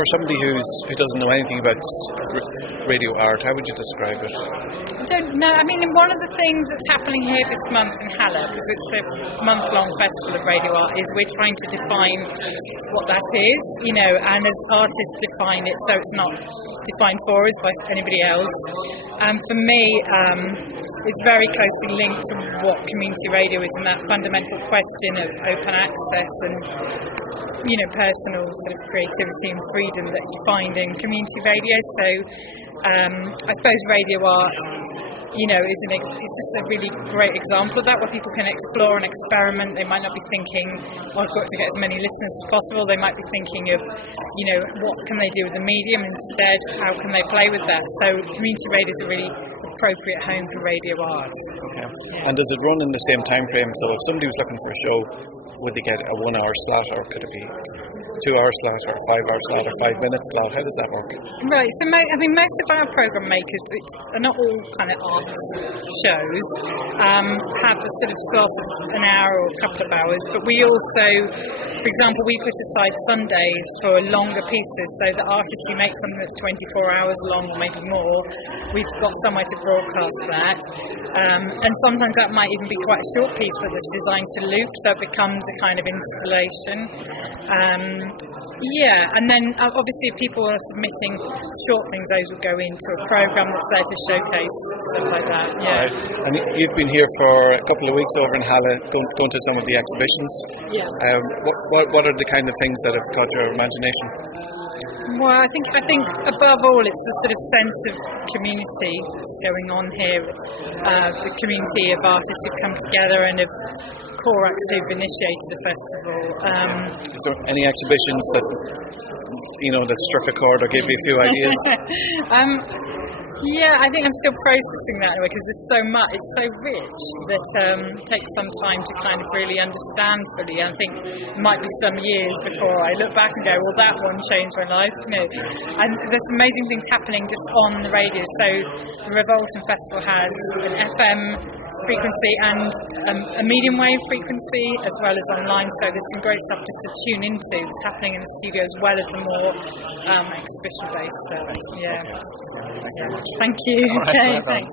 for somebody who doesn't know anything about radio art, how would you describe it? I don't know. I mean, one of the things that's happening here this month in Halle, because it's the month-long festival of radio art, is we're trying to define what that is, and as artists define it, so it's not defined for us by anybody else. For me, it's very closely linked to what community radio is, and that fundamental question of open access and personal sort of creativity and freedom that you find in community radio. So I suppose radio art, it's just a really great example of that, where people can explore and experiment. They might not be thinking, I've got to get as many listeners as possible. They might be thinking of, what can they do with the medium instead? How can they play with that? So community radio is a really appropriate home for radio art. Okay. Yeah. And does it run in the same time frame? So if somebody was looking for a show, would they get a 1 hour slot, or could it be 2 hour slot, or a 5 hour slot, or 5 minute slot? How does that work? Right, so most of our programme makers, are not all kind of arts shows, have a sort of slot of an hour or a couple of hours, but we also, for example, we put aside Sundays for longer pieces, so the artists who make something that's 24 hours long or maybe more, we've got somewhere to broadcast that, and sometimes that might even be quite a short piece, but it's designed to loop, so it becomes a kind of installation. And then obviously if people are submitting short things, those will go into a programme that's there to showcase stuff like that. Yeah. Right. And you've been here for a couple of weeks over in Halle, going to some of the exhibitions. Yeah. What are the kind of things that have caught your imagination? Well, I think above all it's the sort of sense of community that's going on here, the community of artists who've come together and of core acts who've initiated the festival. Is there any exhibitions that struck a chord or gave you a few ideas? Yeah, I think I'm still processing that anyway, because there's so much, it's so rich that it takes some time to kind of really understand fully. I think it might be some years before I look back and go, well, that one changed my life. And there's amazing things happening just on the radio. So the Revolting Festival has an FM frequency and a medium wave frequency as well as online. So there's some great stuff just to tune into that's happening in the studio as well as the more exhibition-based stuff. Yeah. Thank you. All right, Okay, thanks.